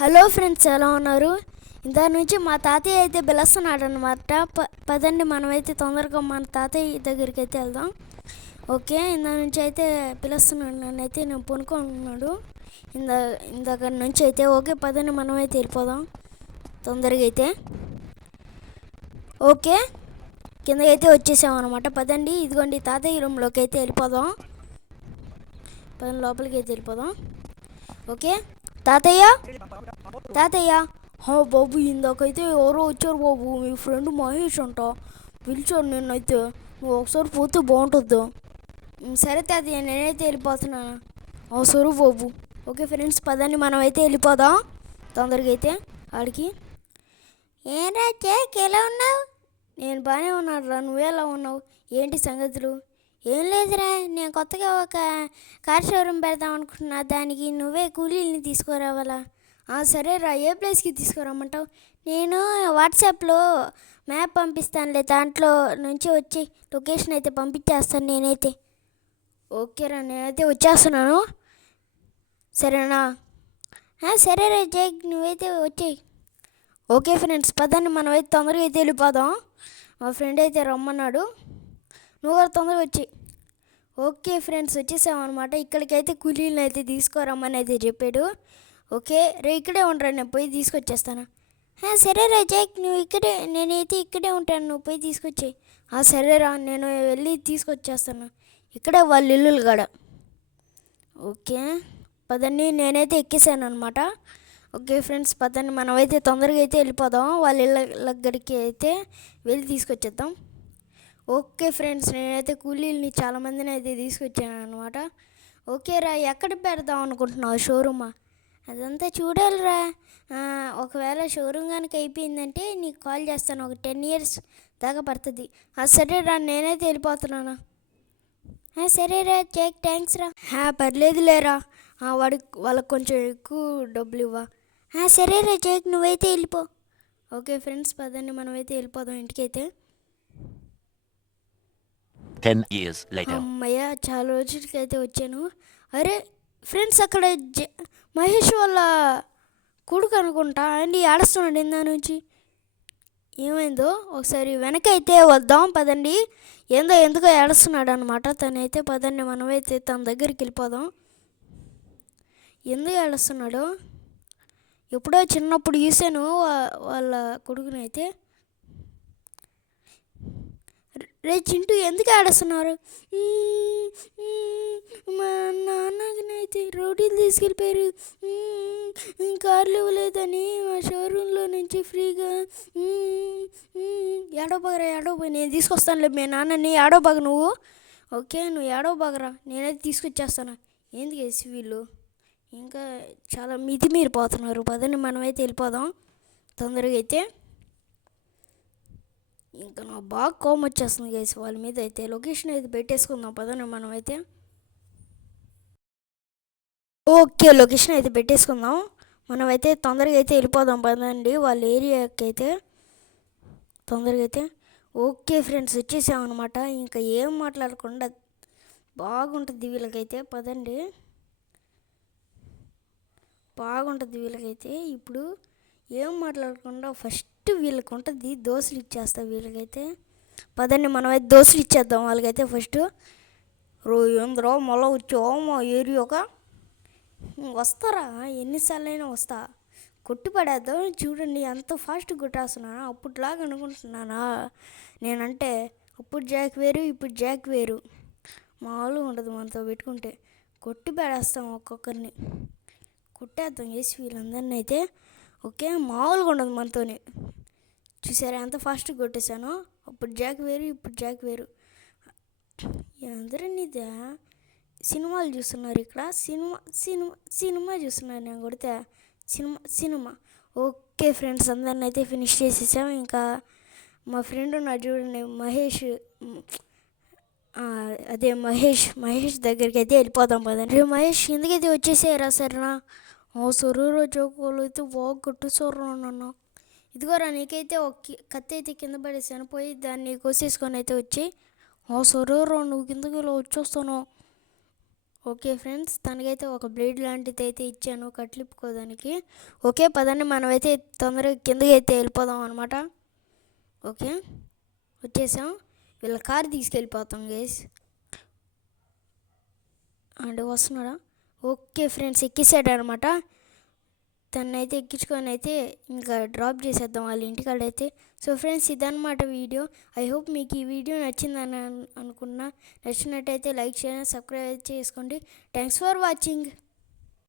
Hello friends, ఎలా ఉన్నారు? దాని నుంచి మా తాతయ్య అయితే పిలుస్తున్నాడు అనమాట. పదండి మనమైతే తొందరగా మన తాతయ్య దగ్గరికి అయితే వెళ్దాం. ఓకే, దాని నుంచి అయితే పిలుస్తున్నాడు నన్ను. అయితే నేను పనుకున్నాడు ఇందాక నుంచి అయితే. ఓకే పదండి మనమైతే వెళ్ళిపోదాం తొందరగా అయితే. ఓకే, కిందకైతే వచ్చేసామన్నమాట. పదండి, ఇదిగోండి తాతయ్య రూమ్లోకి అయితే వెళ్ళిపోదాం. పదండి లోపలికి అయితే వెళ్ళిపోదాం. ఓకే తాతయ్య తాతయ్య బాబు, ఇందాకైతే ఎవరో వచ్చారు బాబు, మీ ఫ్రెండ్ మహేష్ అంట, పిలిచాడు నిన్నైతే. నువ్వు ఒకసారి పోతే బాగుంటుంది. సరే తాతయ్య, నేనైతే వెళ్ళిపోతున్నాను. సరే బాబు. ఓకే ఫ్రెండ్స్, పదండి మనం అయితే వెళ్ళిపోదాం తొందరగా అయితే ఆడికి. ఏరా జేక్, ఎలా ఉన్నావు? నేను బాగానే ఉన్నాను రా, నువ్వెలా ఉన్నావు? ఏంటి సంగతులు? ఏం లేదురా, నేను కొత్తగా ఒక కార్ షోరూమ్ పెడదాం అనుకుంటున్నా. దానికి నువ్వే కూలీని తీసుకురావాలా? సరేరా, ఏ ప్లేస్కి తీసుకురమ్మంటావు? నేను వాట్సాప్లో మ్యాప్ పంపిస్తానులే, దాంట్లో నుంచి వచ్చి లొకేషన్ అయితే పంపించేస్తాను నేనైతే. ఓకేరా, నేనైతే వచ్చేస్తున్నాను. సరేనా? సరేరా జైక్, నువ్వైతే వచ్చేయి. ఓకే ఫ్రెండ్స్, పదండి మనమైతే తొందరగా అయితే వెళ్ళిపోదాం. మా ఫ్రెండ్ అయితే రమ్మన్నాడు, నువ్వు కూడా తొందరగా వచ్చి. ఓకే ఫ్రెండ్స్, వచ్చేసామన్నమాట. ఇక్కడికైతే కూలీలను అయితే తీసుకురమ్మని అయితే చెప్పాడు. ఓకే రే, ఇక్కడే ఉండరా, నేను పోయి తీసుకొచ్చేస్తాను. సరేరా జైక్, నువ్వు ఇక్కడే, నేనైతే ఇక్కడే ఉంటాను, నువ్వు పోయి తీసుకొచ్చేయి. సరేరా, నేను వెళ్ళి తీసుకొచ్చేస్తాను. ఇక్కడే వాళ్ళ ఇల్లులు కాడ. ఓకే పదండి, నేనైతే ఎక్కేసాను అనమాట. ఓకే ఫ్రెండ్స్, పదండి మనమైతే తొందరగా అయితే వెళ్ళిపోదాం. వాళ్ళ ఇళ్ళ దగ్గరికి అయితే వెళ్ళి తీసుకొచ్చేద్దాం. ఓకే ఫ్రెండ్స్, నేనైతే కూలీలని చాలామందిని అయితే తీసుకొచ్చాను అనమాట. ఓకే రా, ఎక్కడ పెడదాం అనుకుంటున్నావు షోరూమా? అదంతా చూడాలిరా. ఒకవేళ షోరూమ్ కనుక అయిపోయిందంటే నీకు కాల్ చేస్తాను. ఒక 10 years దాకా పడుతుంది. సరేరా, నేనైతే వెళ్ళిపోతున్నాను. సరేరా జేక్, థ్యాంక్స్ రా. పర్లేదు లేరా, వాళ్ళకి కొంచెం ఎక్కువ డబ్బులు ఇవ్వ. సరేరా జేక్, నువ్వైతే వెళ్ళిపో. ఓకే ఫ్రెండ్స్, పదండి మనమైతే వెళ్ళిపోదాం ఇంటికైతే. 10 years later. అమ్మయ్య, చాలా రోజులకైతే వచ్చాను. అరే ఫ్రెండ్స్, అక్కడ మహేష్ వాళ్ళ కొడుకు అనుకుంటా అండి ఆడుస్తున్నాడు ఇందా నుంచి. ఏమైందో ఒకసారి వెనకైతే వద్దాం పదండి. ఎందుకో ఏడుస్తున్నాడు అనమాట తనైతే. పదండి మనమైతే తన దగ్గరికి వెళ్ళిపోదాం. ఎందుకు ఏడుస్తున్నాడు? ఎప్పుడో చిన్నప్పుడు చూశాను వాళ్ళ కొడుకునైతే. రే చింటూ, ఎందుకు ఆడుస్తున్నారు? మా నాన్నకనైతే రోడ్డులు తీసుకెళ్ళిపోయారు, కార్లు ఇవ్వలేదని మా షోరూంలో నుంచి ఫ్రీగా. ఏడవబాగరా, ఏడవబాగ, నేను తీసుకొస్తానులే మీ నాన్నని. ఏడవబాగ నువ్వు. ఓకే, నువ్వు ఏడవబాగరా, నేనైతే తీసుకొచ్చేస్తాను. ఎందుకు వేసి వీళ్ళు ఇంకా చాలా మితిమీరిపోతున్నారు. పదని మనమైతే వెళ్ళిపోదాం తొందరగా అయితే. ఇంకా నాకు బాగా కోపం వచ్చేస్తుంది గైస్ వాళ్ళ మీద అయితే. లొకేషన్ అయితే పెట్టేసుకుందాం పదండి మనమైతే. ఓకే, లొకేషన్ అయితే పెట్టేసుకుందాం. మనమైతే తొందరగా అయితే వెళ్ళిపోదాం పదండి వాళ్ళ ఏరియాకి అయితే తొందరగా అయితే. ఓకే ఫ్రెండ్స్, వచ్చేసామన్నమాట. ఇంకా ఏం మాట్లాడకుండా బాగుంటుంది వీళ్ళకైతే. పదండి, బాగుంటుంది వీళ్ళకైతే. ఇప్పుడు ఏం మాట్లాడకుండా ఫస్ట్ వీళ్ళకి ఉంటుంది దోశలు ఇచ్చేస్తా వీళ్ళకైతే. పదండి మనమైతే దోశలు ఇచ్చేద్దాం వాళ్ళకైతే ఫస్ట్. ఏంద్రో మళ్ళీ వచ్చావు మా ఏరియాగా? వస్తారా, ఎన్నిసార్లు అయినా వస్తా. కొట్టి పడేద్దాం. చూడండి ఎంత ఫాస్ట్ కొట్టేస్తున్నానా, అప్పుడులాగా అనుకుంటున్నానా నేనంటే. అప్పుడు జాక్ వేరు, ఇప్పుడు జాక్ వేరు. మామూలుగా ఉండదు మనతో పెట్టుకుంటే. కొట్టి పడేస్తాం, ఒక్కొక్కరిని కొట్టేద్దాం చేసి వీళ్ళందరినీ అయితే. ఓకే, మామూలుగా ఉండదు మనతోని. చూసారా ఎంత ఫాస్ట్గా కొట్టేశాను? అప్పుడు జాక్ వేరు, ఇప్పుడు జాక్ వేరు. అందరన్నీదే సినిమాలు చూస్తున్నారు ఇక్కడ. సినిమా చూస్తున్నారు. నేను కొడితే సినిమా. ఓకే ఫ్రెండ్స్, అందరిని అయితే ఫినిష్ చేసేసాం. ఇంకా మా ఫ్రెండ్ ఉన్నాడు చూడండి, మహేష్. అదే మహేష్ దగ్గరికి అయితే వెళ్ళిపోదాం పదండి. మహేష్ ఎందుకైతే వచ్చేసారా? సరేనా? సరేరా జోకోలు అయితే బాగా కొట్టేసారు నన్ను. ఇదిగోరా, నీకైతే ఒక కత్తి అయితే కింద పడేసాను, పోయి దాన్ని కోసేసుకొని అయితే వచ్చి. సరేరా, నువ్వు కిందకి ఇలా వచ్చేస్తాను. ఓకే ఫ్రెండ్స్, తనకైతే ఒక బ్లేడ్ లాంటిది అయితే ఇచ్చాను కట్లిప్పుకోవడానికి. ఓకే పదండి, మనమైతే తొందరగా కిందకి అయితే వెళ్ళిపోదాం అనమాట. ఓకే వచ్చేసాం, వీళ్ళ కార్ తీసుకెళ్ళిపోతాం గైస్. అంటే వస్తున్నాడా? ఓకే ఫ్రెండ్స్, ఎక్కిసాడు అనమాట. తనైతే ఎక్కించుకొని అయితే ఇంకా డ్రాప్ చేసేద్దాం వాళ్ళ ఇంటికాడైతే. సో ఫ్రెండ్స్, ఇదన్నమాట వీడియో. ఐ హోప్ మీకు ఈ వీడియో నచ్చిందని అనుకున్నా. నచ్చినట్టయితే లైక్ చేయండి, సబ్స్క్రైబ్ చేసుకోండి. Thanks for watching.